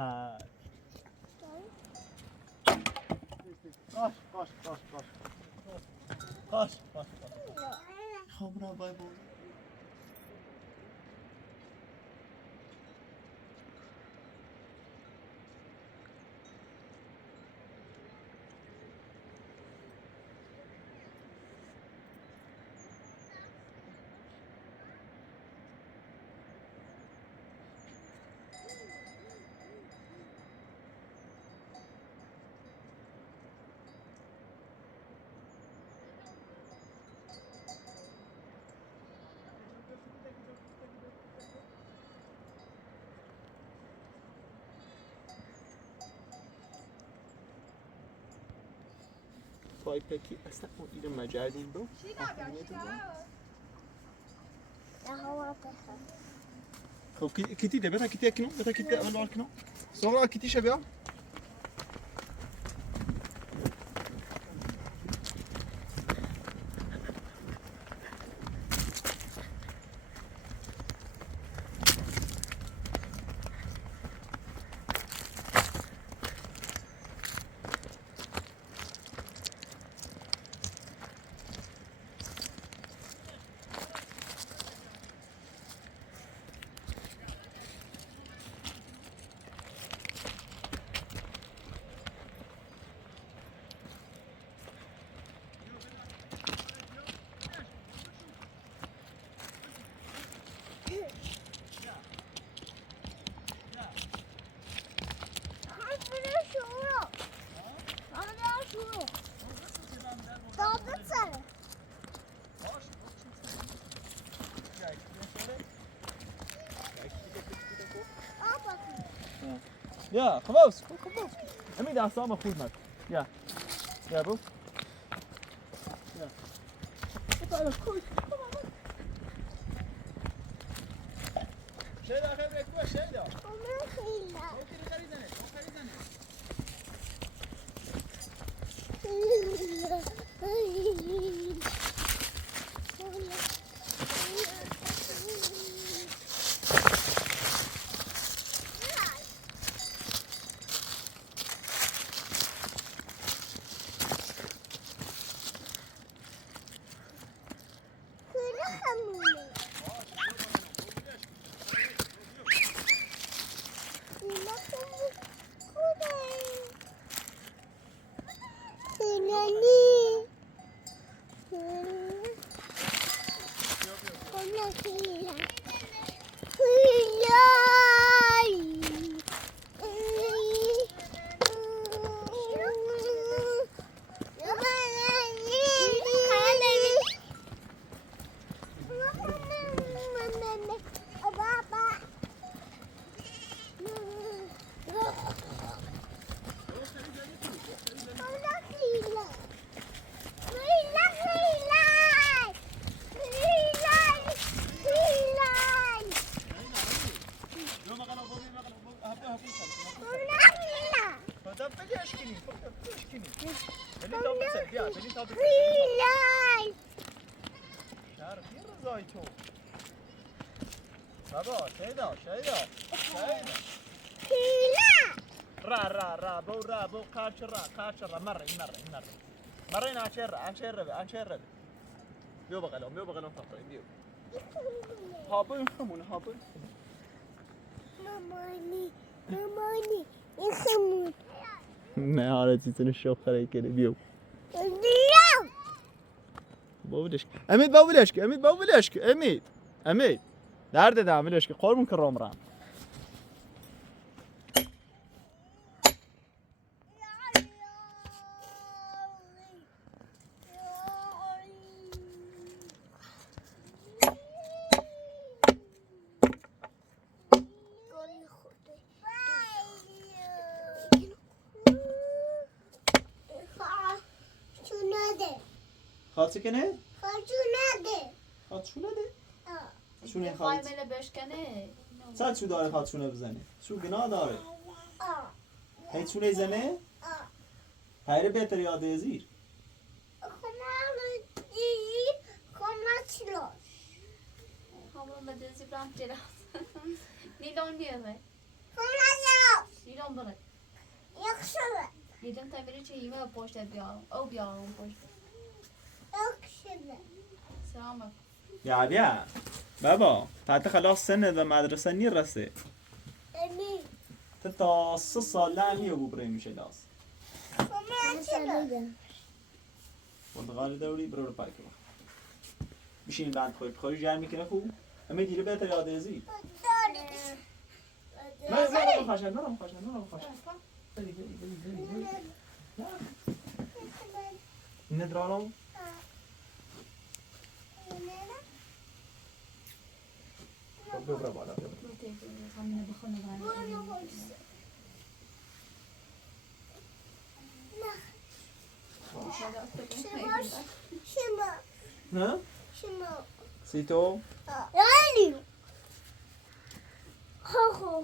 هست قاش خبره بای بود پای پکی اصلا اون ایره مجردیم برو خب کیتی ده بتا کیتی اکنو بتا کیتی اول کنو صغرا کیتی شبیه يا خلاص خلاص امي ده عصام خود مات يا بو يا طلع كويس شيء ده خليك كويس شيء ده ما خيلا بابا شيدا را بو قاشر مرين عشر بيو بغلهم فقرين بيو هابون خمون هابون ماماني يخمون نه حالا چیزی نشو خرای کنه بیو بابولش امید بابولش امید nerede devam ediyoruz ki kormun kıromran خاطر کنه؟ خاطر شونه خواهد مله بشکنه صد شو داره خواهد شونه بزنه شو گناه داره هیچ شونه زنه هیره بهتر یاده زیر همون مدرسی برام جراس نیلون بیاره شیرم بره یخشبه یکم تبری چه ایمه پشت بیارم او بیارم پشت یخشبه سلام یا بیا بابا تا خلاص سنت و مدرسه نرسه امی تا 3 ساله همیه ببره میشه لاس من چه پرتغال دوری برو پاک با بشین بند خواهی جمع میکنه خوب اما دیره بهتر یاد ازی نه خوشن بری ندرالم ببره بالا همینه بخونه شما نه؟ شما سیتو؟ رانی خو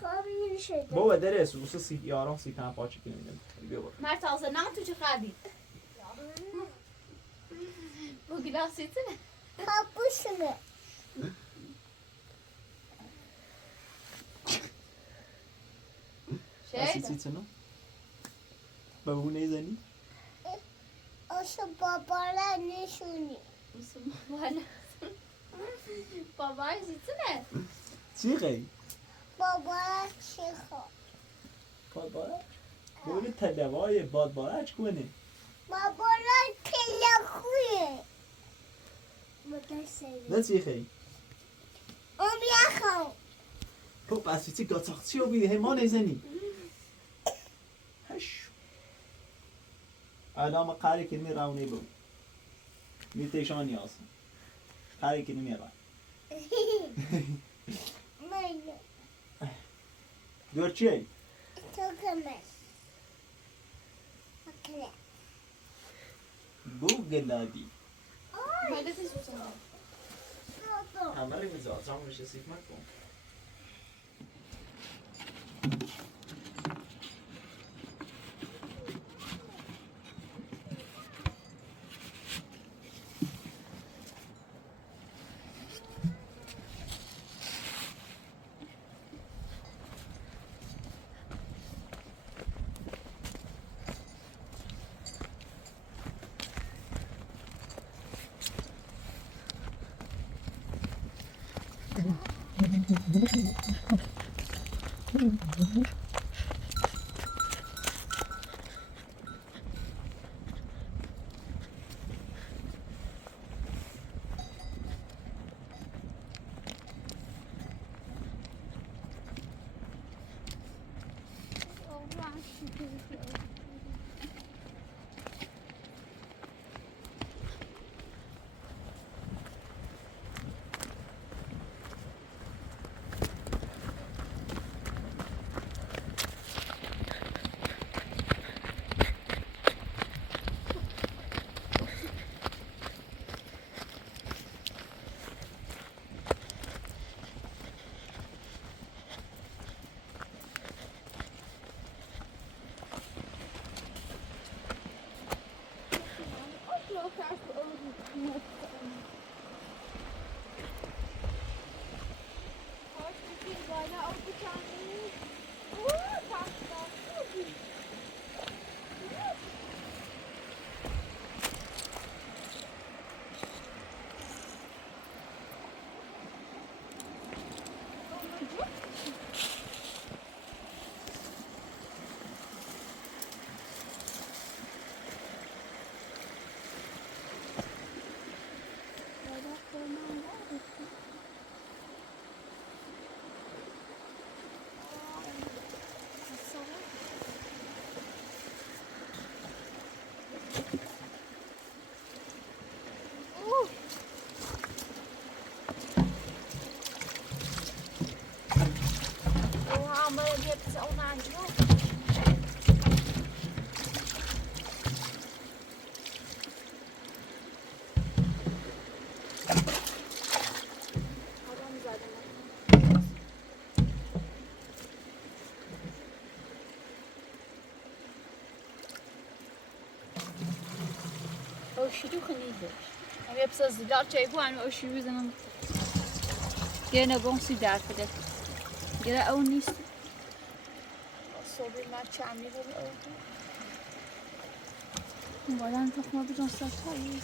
خوابی شده بابا درس واسه سی یاران سی تن پاچه کنیم بیا برو مرد تازه نه تو چه خردی بو گلاسی تنه خابوشمه اسی سی تنو؟ بابا نیزنی؟ آشو بابا را نشونی بابا زیتونه چی خیلی؟ بابا را چی خواه بادبارک؟ بولی تلوای بادبارک کنه بابا را پله خویه نه چی خیلی؟ یخواه خب از چی گاتاختی رو بیدی ما نیزنی هش آدم قاری که می راونی بود می تیشان نیاز قاری که نمی راه من دور چیه؟ تو کمش اکله بو گلادی ماله تی سوسن همه رو میزاد جامو بشه سیف مکن شروع کنید. اگه بس زیاد چای بوان و شروع بزنم. گه نگم سی درد بده. گه اون نیست. صبحی من چمی رو باید تخمه بجان سرطایی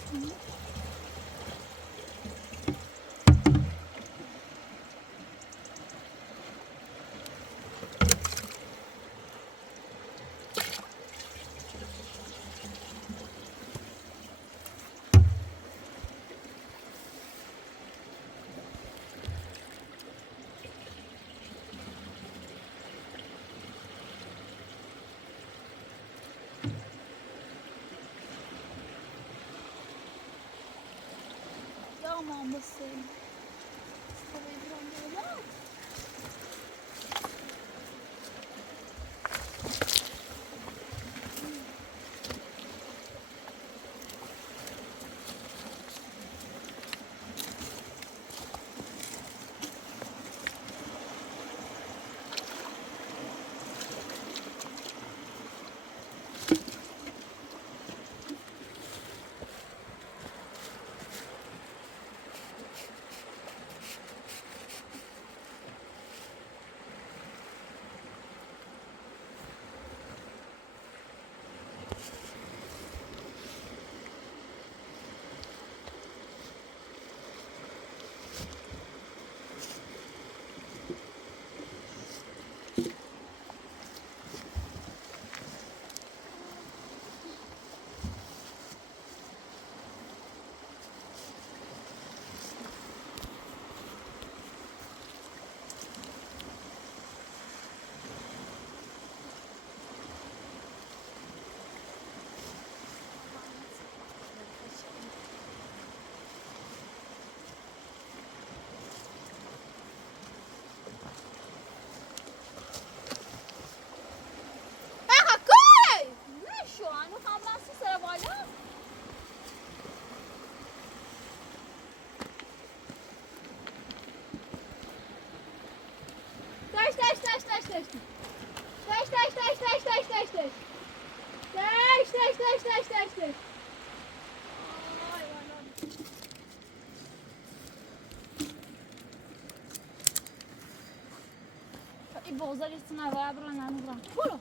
aman basayım. Sıvayı buram böyle. این بازار ایستونه و بران نمیبرم برو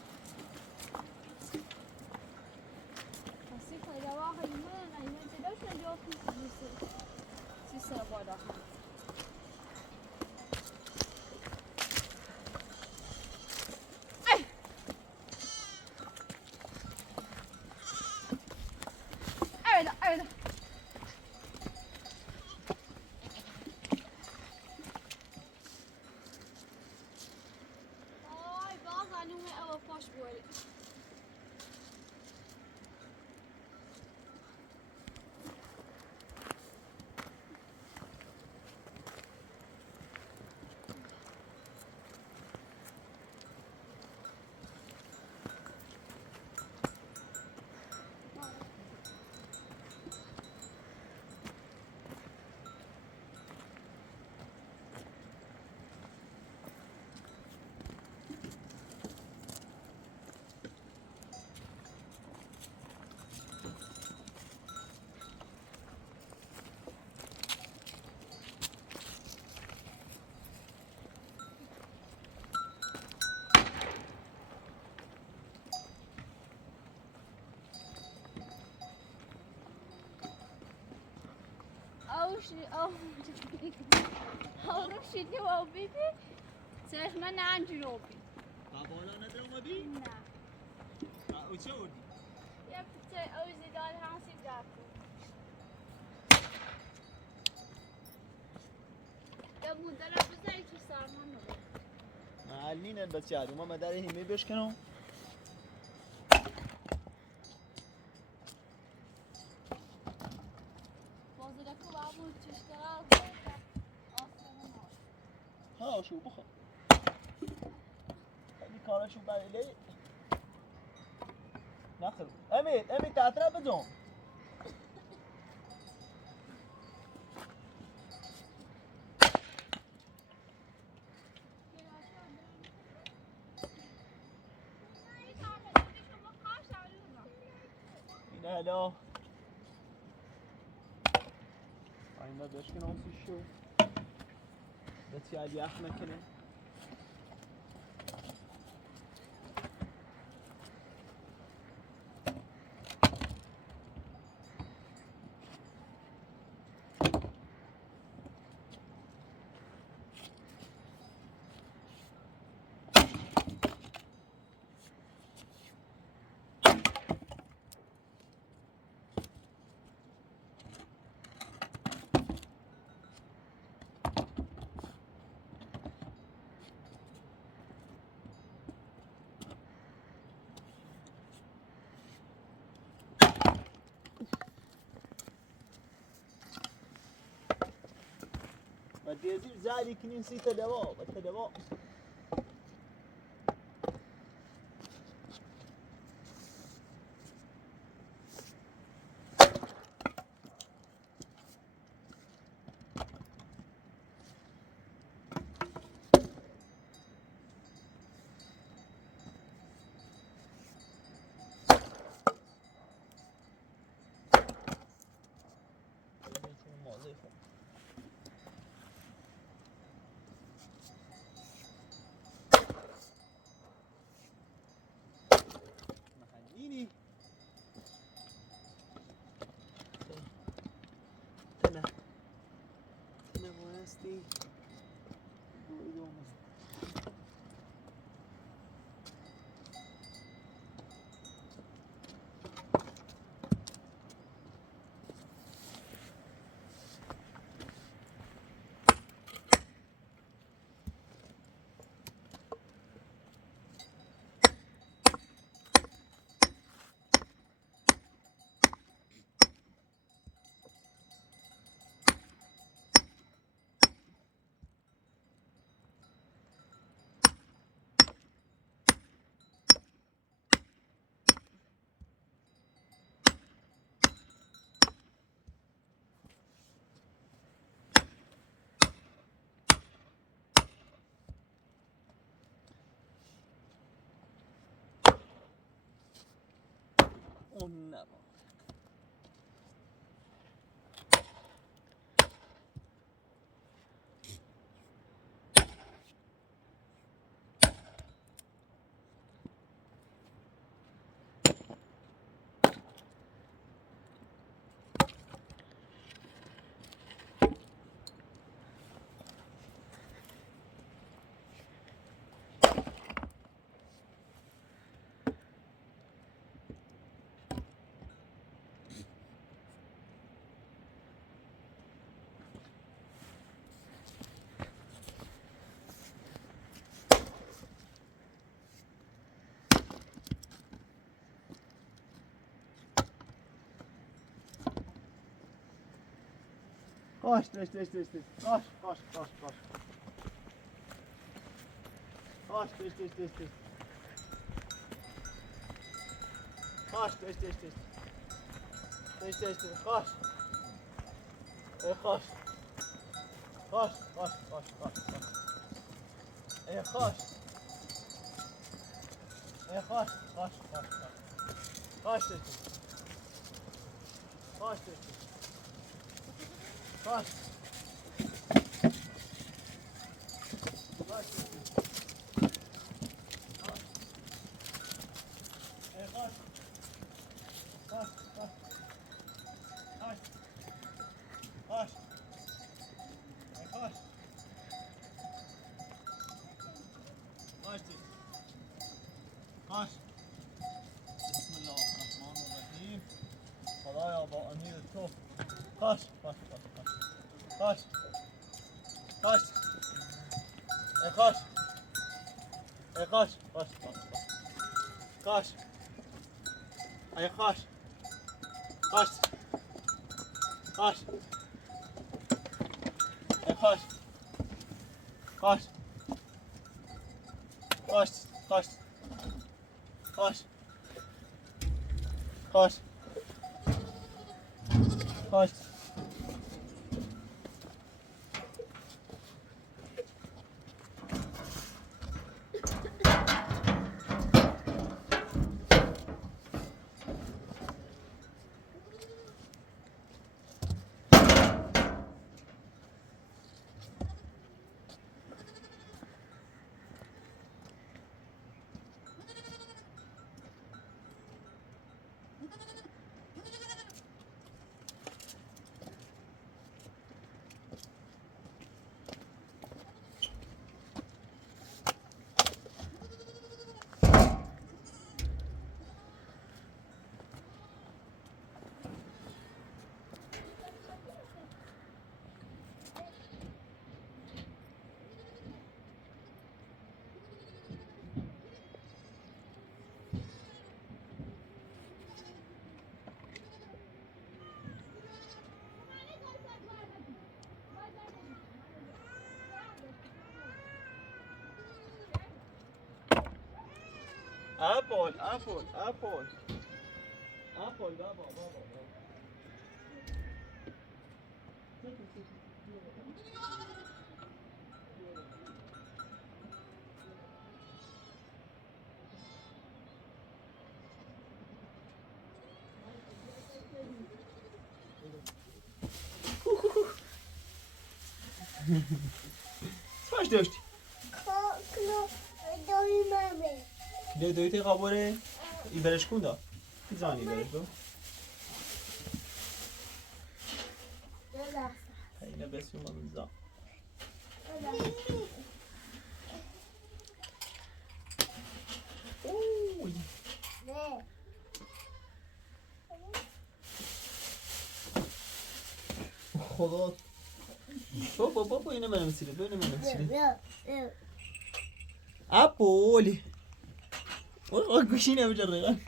کسی خیلی واقعی من اینا جداش نجات نیست سی سر بالا روشیدی و بیبی سرش من ننجی رو بی بالا ندارم و بی؟ نه او چه اردی؟ یه پته اوزی داد همسی دکو یه مدل بزنی که سرمان رو محل نینن بچه هر ما مدر هیمه بشکنم بازدکو بابون چشکرال ها شو بخور خیلی کارشو بریلی نخل امید تحتره بدون اینه هلا اینه بشکنم سیشو بچه علی اخ نکنه تدير زادي كنيسي تدوا تدوا محليني تنا تنا واسطي ونما Koş, koş, koş, koş, koş, koş, koş, koş. Koş, koş, koş, koş, koş. Koş, koş, koş, koş. Koş, koş, koş, koş. Koş. Koş, koş, koş, koş, koş. Koş. Koş, koş, koş, koş. Koş, koş, koş. Koş, koş, koş. Koş. Koş. Bismillahirrahmanirrahim. Kolay ba amir to. Koş, koş, koş, koş. Koş. Koş. Koş. Koş, koş, koş, koş. Koş. Koş. Koş. Koş. Koş. Koş. Koş. Koş. Koş. Koş. Koş. Apple, apple, apple. Apple, baba. Smash داشتی. دویتی قابوره ای برش کن دا زانی برش کن اینه بسیم من زا خدا بابا اینه منم سیره اپولی گوشی نمیشه رقم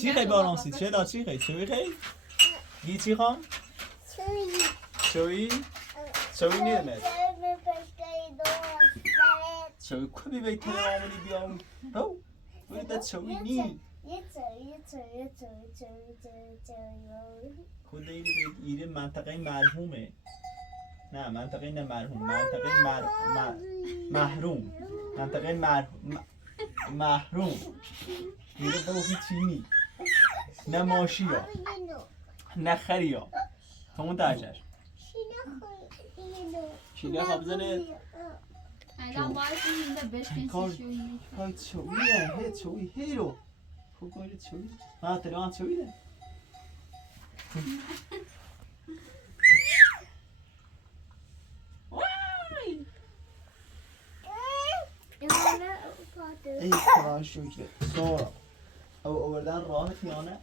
چی خیلی بارانسید؟ چه داد چی خیلی؟ چوی خیلی؟ گی چی خوام؟ چوی؟ چوی نیدمت چوی کبی بی تلوامونی بیام هو باید داد چوی نی خود ایره منطقه مرحومه نه منطقه نه مرحوم منطقه محروم منطقه محروم میره بگوی چینی نه ماشی ها نه خری ها همون درجهش شینه خواب زنه الان باید اینجا بشکنسی شویی های چویه چوی هیرو خوب کنید چوی ها تلوان چویه ای خدا شکر سورا او آوردن راحت یا نه؟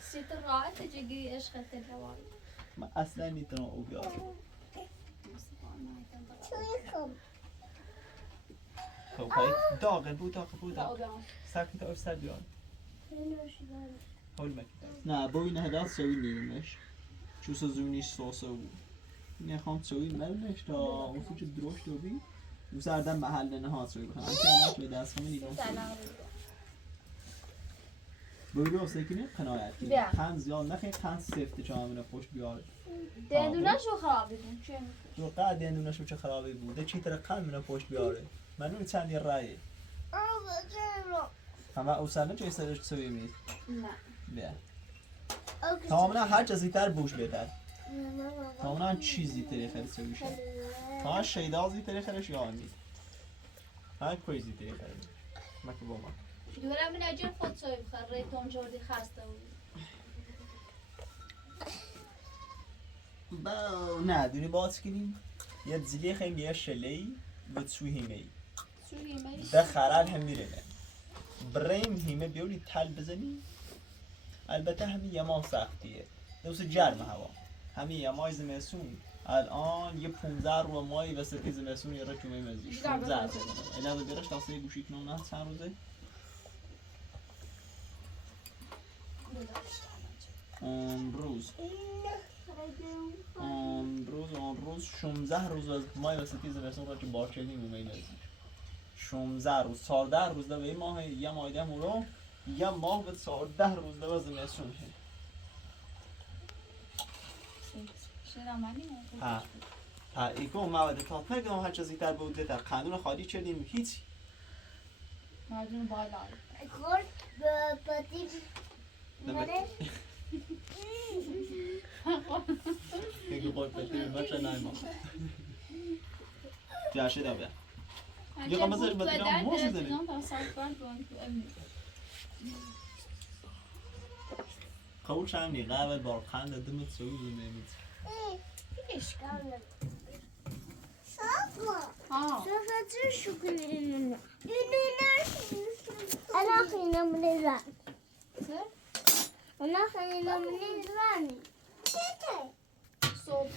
سیت راحت چجوری عشق تلوان من اصلا میتونم او بیارم خب خواهی داغه بود سرکی تا سر بیارم حول مکی نه با این هداز چوی نیرمش چوسا زونیش سوسا بود نخوام چوی ملمش تا اون سوچه دروش دو بی او سردن محل نهاد چوی بکنم که الان توی دست همه نیرم بایدو افسه کنیم قنایت کنیم خند زیاد نخیلی خند سفته چه همونه پشت بیاره دندونش رو خرابی بود چه تو قد دندونش رو چه خرابی بوده چی طرح قلب منو پشت بیاره من اون چندی رایه همه او سرنه چه سرش چوی مید نه بیا تمامنا هر چیزی تر بوش بهتر تمامنا چیزی تری خیلی سوی شد ها شیدازی تری خیلیش یا امید ها کریزی تری خیلی مکه با ما دورم این اجر خود سوی بخور ریتون جوردی خسته بود با نه دونی باز کنیم یه زیلی خیلی یه شلهی و چوی هیمهی ده خرال هم میره بریم هیمه بیولی تل بزنی البته همین یه ماه سختیه دوست جرم هوا همین یه ماه زمستون الان یه 15 رو ماهی وسط زمستون یه را چوبه مزیش 15 رو اینا رو بیرش تاسه گوشی کنم نه چند روزه امروز 16 روز از ماه وسط زمستون را که باکلی مومی مزیش 16 روز 14 روز ده به ماه یه ماه ده مورو یه ماه به 14 روز ده زمستون ها ایگو مواد تات نگم هر چیزی تر بوده در قانون خالی چدیم هیچی مردون بالا خورد پاتی مره ایگو باید پاتی بچه نایما جاشه دا بیا یه قمزش بدینا موزی دنی قول شم نی قبل بارخند دمت سوی نمید اشکال صافا چه شکلی اینو انا خیلی منیزم انا خیلی منیزم صبح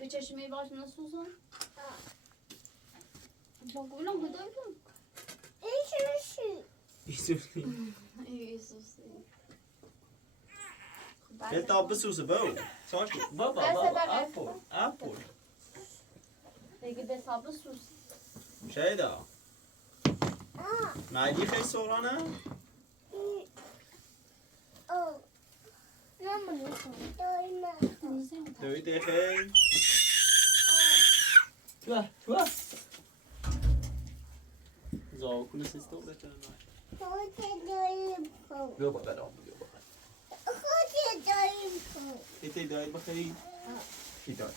bir çeşmeyi başına susun. Bak öyle mi döndün? İstiyorsun. İyi susun. کتاب بسوزه بو ساکت بابا اپل دیگه به حساب سوس شایدا معنی خیلی سورانه دوی دیگه تو زاو کنه سیستم بتونه بیا با برام بیا با ایتی دایی بخری کی دایی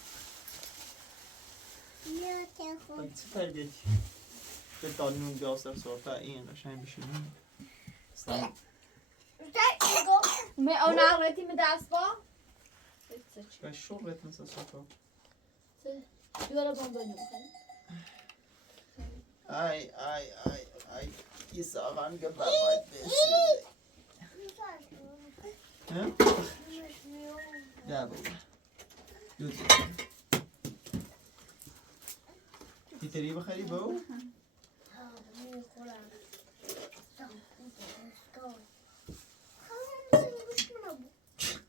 چی فرگیتی به دانون بیاستر سورتا این قشنگ بشینیم سلام می اون آقایتی می دست با و شغلت مثل سورتا دوره بانگانی بخوایی ای یه ساقم که باید بسیده نه بابا دو تیتری بخری باو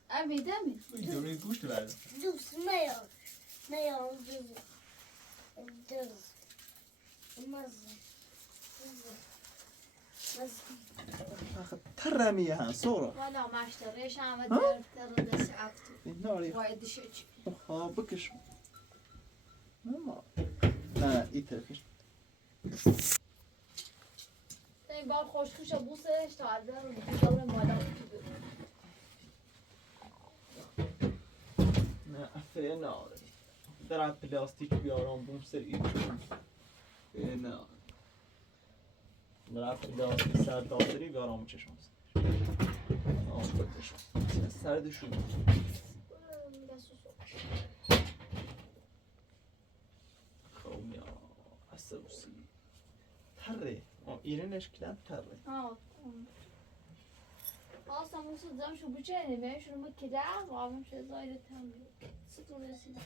ابی دمی دوری گوشت برد دوست میام دوست آخه ترمیه هم سورا والا مشتریش هم در دست افتو ناری باید دشت خواه بکش نه ای طرفش این بار خوشخوش بوسش تا عربه رو دور مالا نه افه ناره در پلاستیک بیارم بوم سر ای نه در پلاستیک سر داستری بیارم چشم سرد شد خب یا اصلوسی تره ایرانش کلم تره آسان موسو دم شو بچه نمیه شو ما کده و آمون شو زایده تنبیه ستون رسید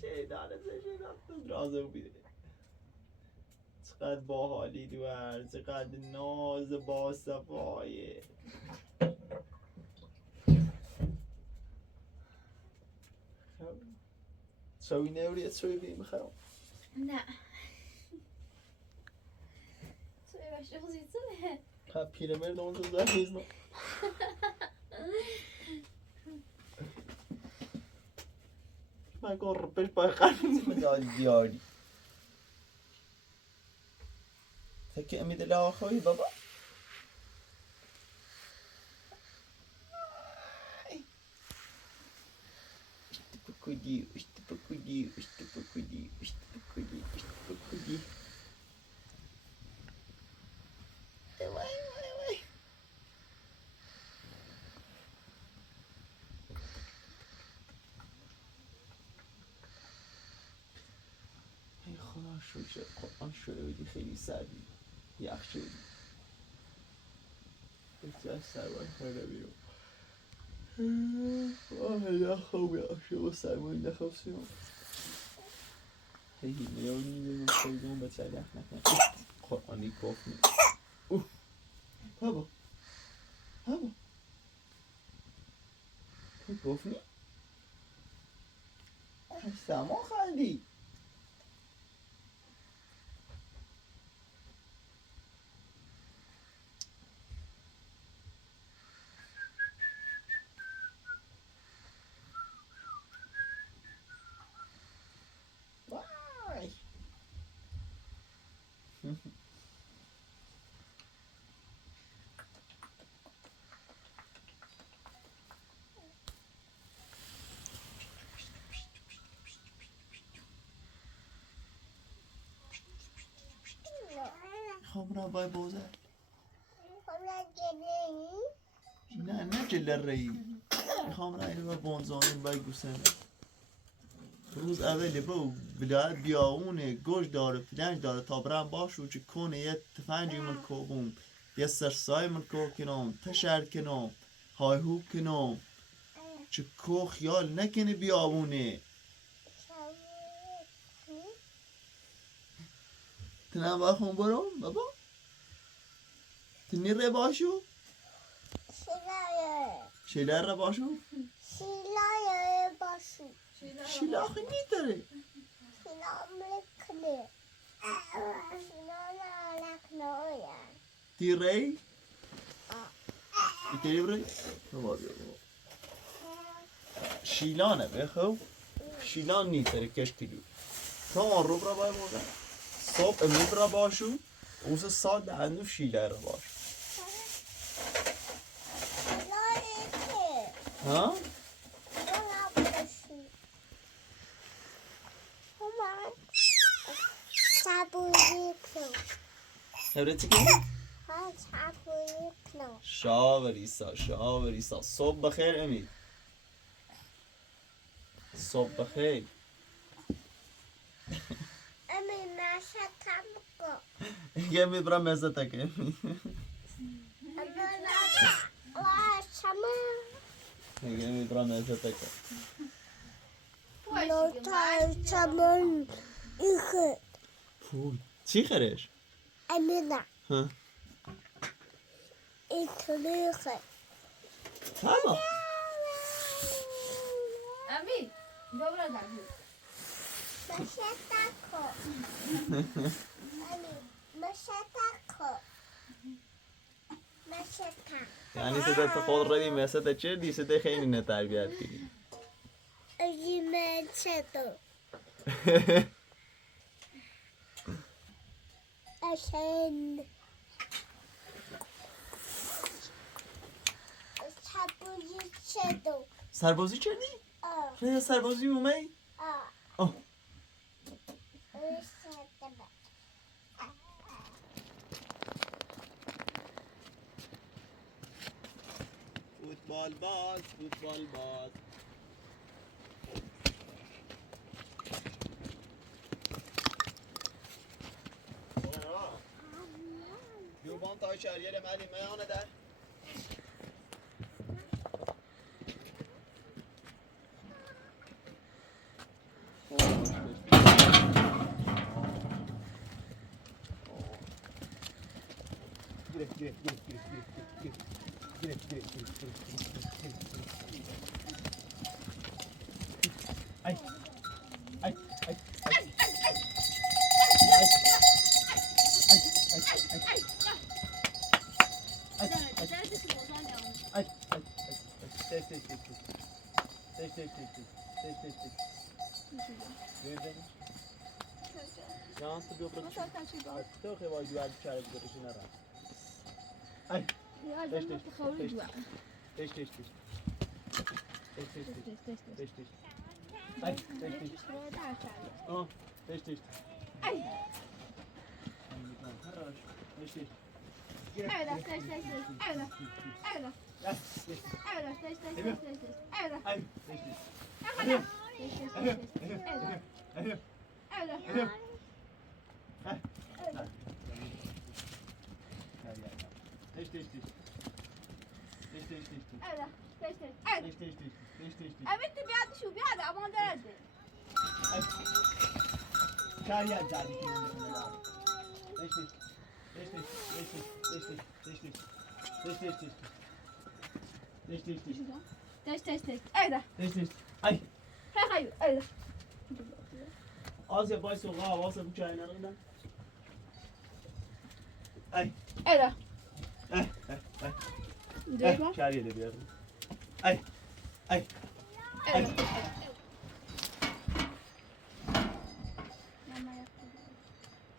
شیدانه رازه بیده چقدر باحالی دوار چقدر ناز با صفایه شوی نوریت شوی بیم بخرم نه توی باشه خوزید زنه خب پیرمرد اونجا زن نیزم من کن رپش بای خرمی دیاری تکی امید الله آخوی بابا اشتبکودی ای خدا شکر قرآن شده بودی خیلی سردی یخ شدی بسیار سربان خیلی بیرون یخ هم یخ شد و سربان نخواب سیون هی میانی بیرون خیلیون بچه یخ نکن قرآنی گفت می بابا تو گفت می سما خندی وای خب را بای بوزه نه جلر رئی میخوام را اینو بانزانین بای گوسنه روز اولی با ولایت بیاونه گوش داره پلنج داره تا برم باشو چه کنه یه تفنجی من کوبون یه سرسای من کو کنم تشرد کنم های هوب کنم چه کو خیال نکنه بیاونه تنم با خون برم بابا تنی ره باشو شیلایه شیله ره باشو شیلایه باشو شیله آخه نیتره شیلا ملکنه شیلا لکنه تی ری ایتری بری شیلانه بخو شیلان نیتره کشتیلو تا آن رو برا باید بودن صبح امید را باشو اوز سال دهندو شیله را باش شیلایه که ها؟ شیلا باشو همان صبوری کنو هبره چی کنی؟ ها صبوری کنو شاوریسا صبح بخیر امید صبح بخیر امی نشه تبکو یه امید برا مزه تکه امید یه امید برا مزه تکه Saman ikut فوی چی خرش؟ Amina ها؟ itu ikut تمام امین دوباره دادی Masih takut Ami masih takut Masih takut یعنی صدت خود ردی مثل چه دی صدت خیلی نه تربیت کردی Lagi macam tu Asan Sabu macam tu سربازی کردی؟ نه سربازی اومدی؟ آه فوتبال باز فوتبال باز یوبان تا شریال مدی میانه در Ay, ay, ay, ay. امین تو بیاد شو بیاد امان درده Kariyer zadi ki Ay. öyle. Az ya bay soğuğa havası bu çaylarından. Ay. Öyle. Ay. Değil Kariyer de bir yardım. Ay. Ay. Öyle.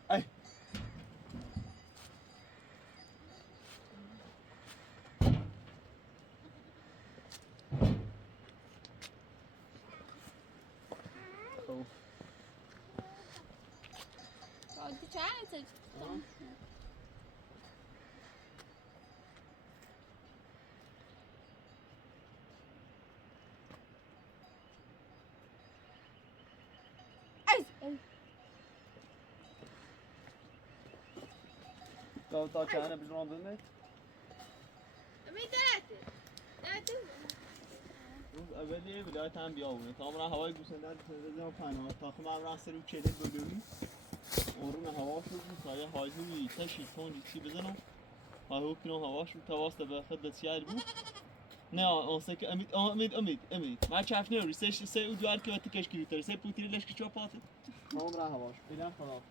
Ay. Du tränar typ. تا چهانه بجران بزنه Men درده. درده. روز اولی ولایت هم بیاونه تا من هوای گوسندر تلویزیون پناه تا خم هم راسته رو چله بلوی اورون هوا شد سایه هایزوی تشی تونجی چی بزنم هو كنا هواش متواصل بخد سيال بو نه آنسه امید ما چافنی رو سه او دوار که وقتی کش کلیتر سه پوتری لش که چوپاته تمام راه هواش اینا خلاص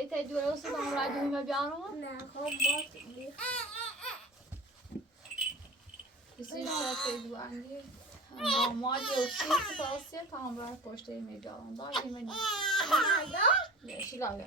ایتا درست دارم رای دومی بیانم؟ نه خب باز کسی شاید دوانگی مادی و شیخ تاسیه تا هم رای پشته می بیانم داری منی شیلا بیا شیلا بیا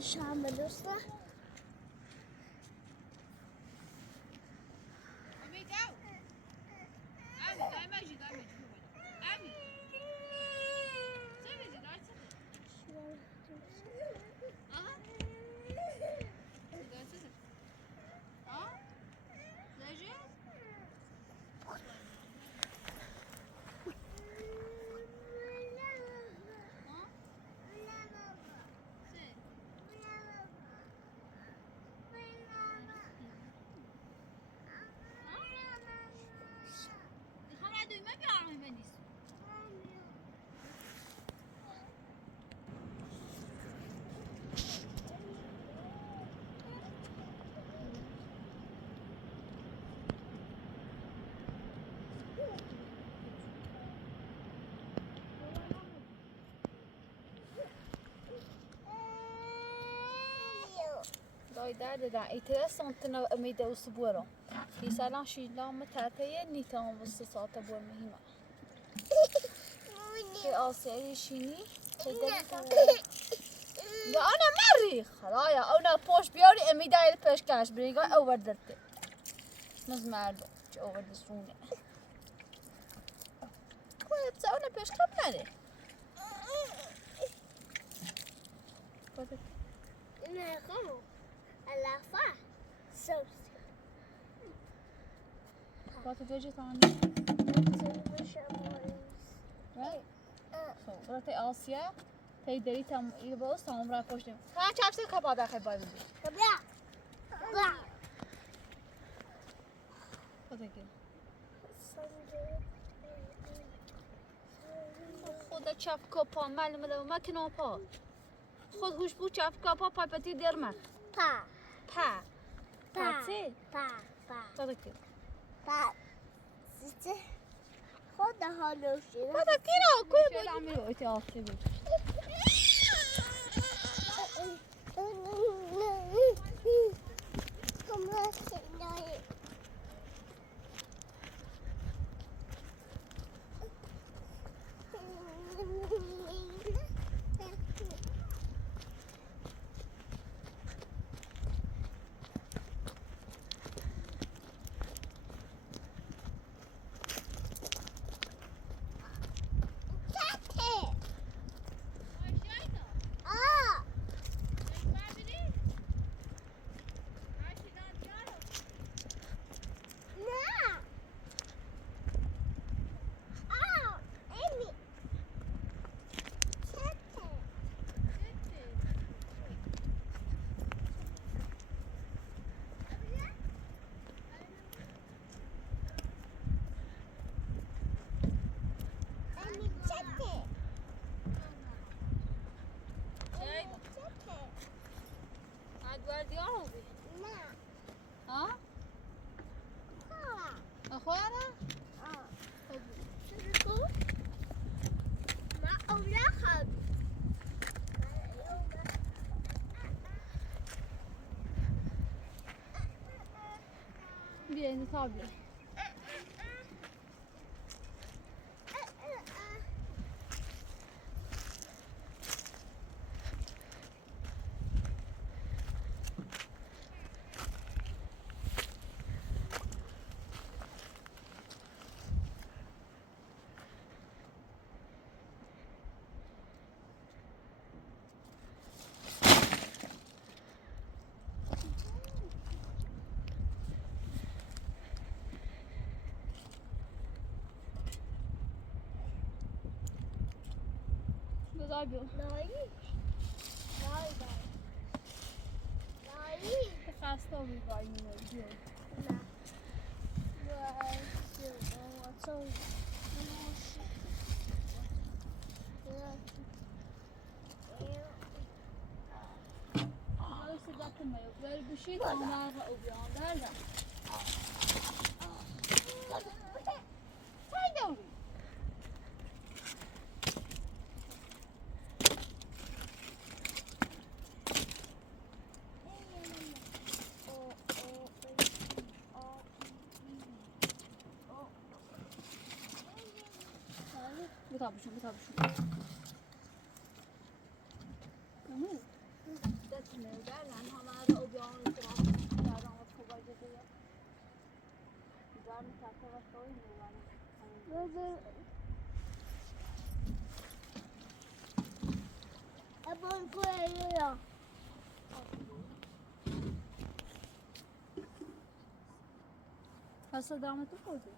شام درسته؟ دايدا دا إترسون تنا أميدا وسبورو في سالان شيلا متاتية نيتام وسساتا بور مهمة في آسيا شيني لا أنا مري خلايا أنا بوش بيوري أميدا البوش كاش بريغا أوور درتي مزماردو چه أوور دسونه كوية بساونا بوش كم نري نخو الافا سوس What did you tell Right? So, برات آسیا تقدری تام باز تام را پشتیم. ها چپس کباب خیلی باید بودی. بیا بیا خدا که. خدا چپ کپا معلومه ما کنم پا. خود هوش بود چپ کپا پایپتی درمه. پا پاتی. پا خدا که. پا سیچه خدا حالوشی خدا کی را کوی بود عمیرو ایت آسی بود. Birini tabii. Zabił. Chastowy fajny mój. Ale się zakomają. Jakby się tam na oglądała. Fajnie. بتابشون تمام ده تنوع لأن هم رأوا بيعملوا تراث دارهم وتكبر جديا دارهم تعتبر قوي نوعا أبون كويلو هسه دامت فوزي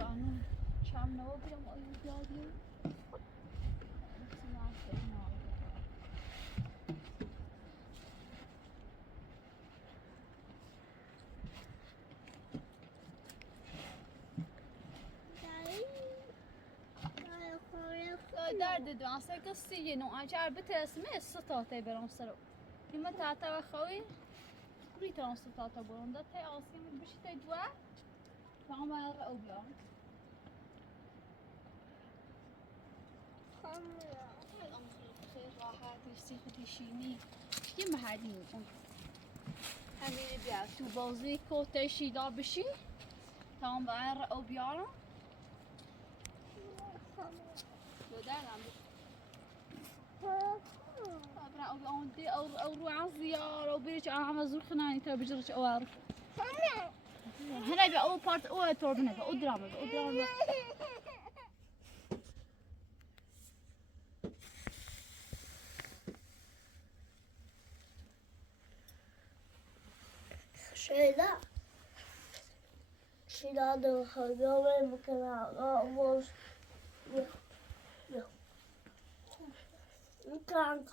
أنا شام نوبي يوم أيوب جادي سمعت إنه درد دوان سكسي نو أجار بترسمي السطاطة برام سرو لما تعتا وخوي كري ترام سطاطة برام ده تي آسيم بشي تجوا فهم يرقوا بيان خير راحة ترسيخ تشيني يما هادي همين بيا تو بوزي كوتي شي دا بشي تمام بقى يرقوا بيان او روح زيارة وبيرج انا عم ازور خناني ترى بجرش اوارف هنا بقى اول بارت اول تور هنا بقى دراما شيلا ده خلاص ممكن أقول ممكن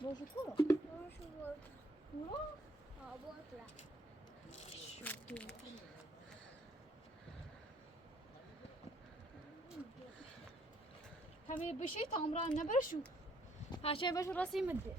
بوجو كورو همي بشي تامران نبرشو هاشي باش راسي مدي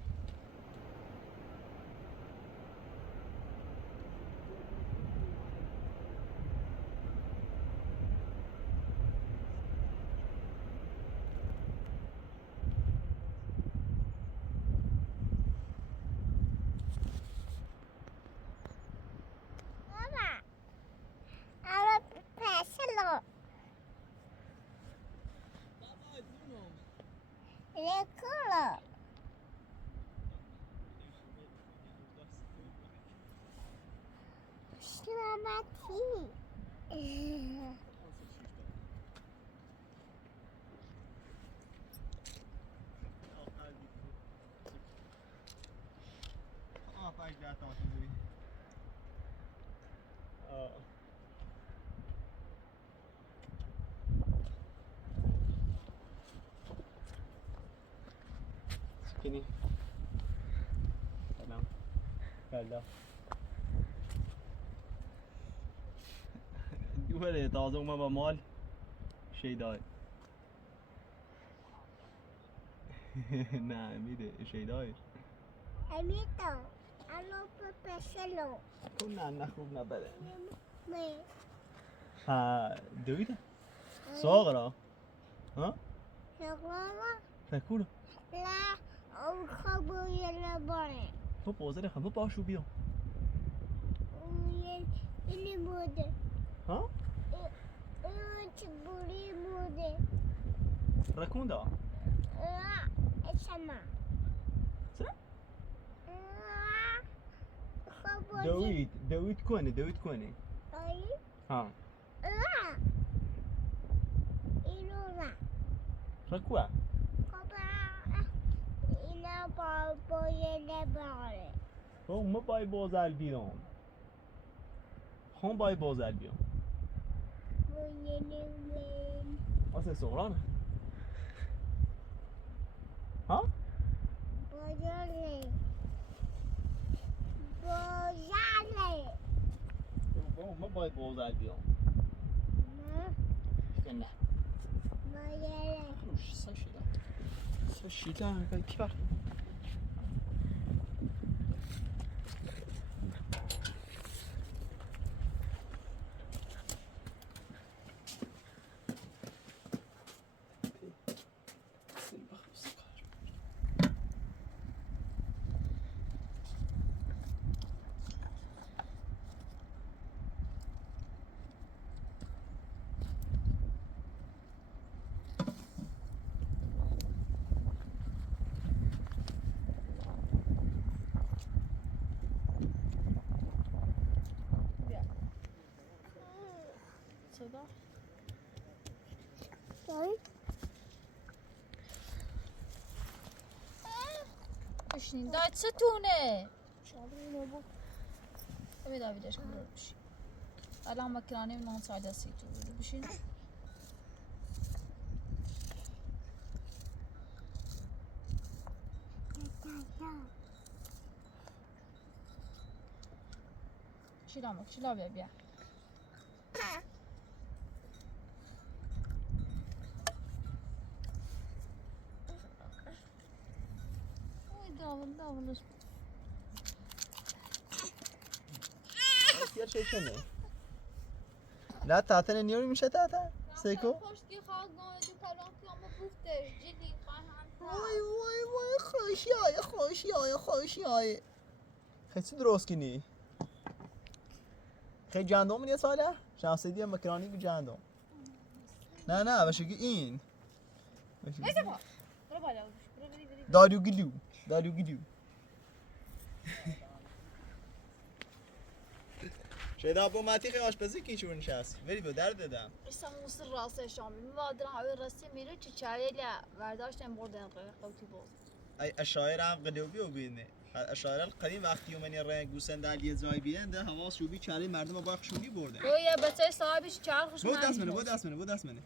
سكيني تمام هلا ولا تازه ما بمال شيء داي نعم ميده شيء داير أميتو أنا ببسلو كنا نخرجنا بلا مي ها دويته صغرى ها شغالة فكوله لا أو خبر يلبوني تو بوزه خم باشو بيو اللي مودة ها تبوري مودة ركوندا لا اسمع سلام خبر دويت كوني أي ها لا رکوه اینا باید باره او ما بای بازل بیام خون بای بازل بیام واسه سهرانه ها؟ بازاله ما بای بازل بیام نه نه بازاله خوش سشیده که کرد صدا دایی بشین دایت ستونه شابه اینو بود ببین داویدش برو بشین الان مکرانه نان سایده سی تو برو بشین شیلا بیا داولش یه چه شنه لا تاتن نیوری میشه تاتن سیکو پشتی خواهد نایدی کلان کیامه بوفتش جدی خواهد وای خوشی خیلی درست کنی خیلی جندوم یه ساله شانسیدی مکرانی بی جندوم نه باشه که این بایسته با برو بالا برو داریو گلو شیدا با ماتی خیلی آشپزی کی چون نشست ولی به درد دادم سموس راسه شامی میوادر هاوی راستی میره چی چاله لا برداشتن بردن قوتی باز ای اشاعره هم قلوبی و بینه اشاعره القدیم وقتی من رنگ گوسنده علی زای بیانده حواس شوبی چاله مردم با خشونی برده اوه بچه صاحبش چهار خوش بود دست منه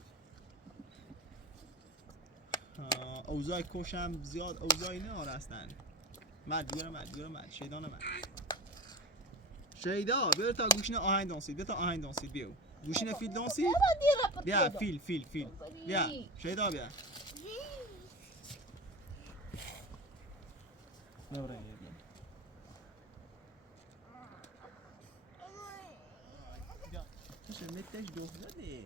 اوضاع کوشم زیاد اوضاعی نه آرستن مرد شیدا بیا تا گوشینه آهنگ دانسید بیو گوشینه فیل دانسید بیا فیل بیا شیدا بیا نوره بیا چه متش دوزده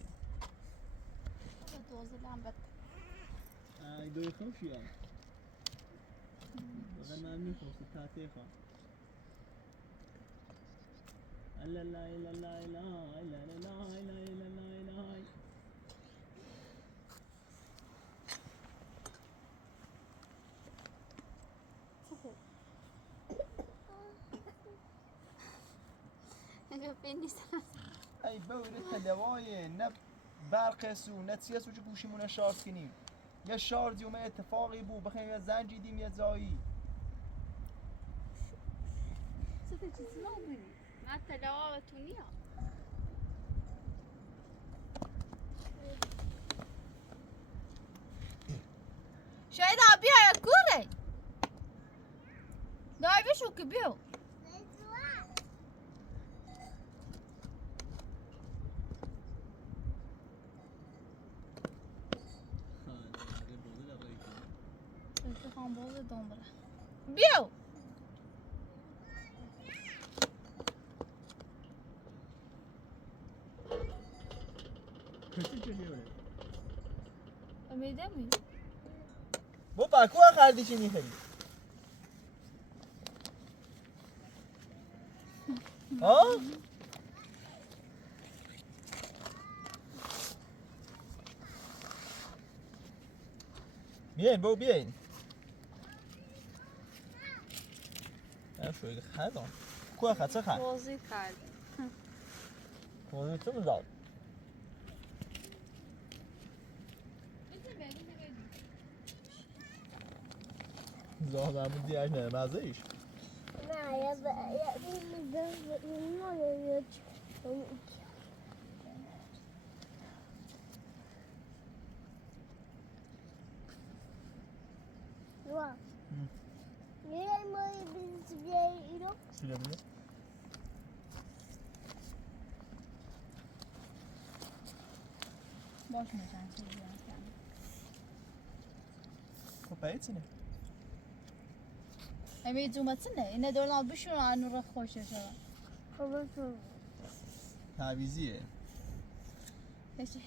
ای دوی خوشی ها بقید من میخواستی تحته خواه ای بوری تدوایه نه برق سو نه چیه سو چه گوشیمونه شارژ کنیم یه شارژی اومه اتفاقی بود بخیم یه زنگ دیدیم یه زایی چطور چیزی نبودی نه تلاوتونی ها شاید آبی ها کوره دای بشو که بیو خان بوده دنباله بیو امیده می با پاکو خریدی چی میخری ها بیاین شوی خدام کو خاطر خا بازی کرد بازی تو مزاد زاهد هم دیگه نه مزه ایش نه یا یه مایی بیزیه ایرو سیله بله باش میشن چیزی هم خب باید نه امی زومتنه اینه دورنا بشون عنو رو خوشه شد تعویزیه هیچی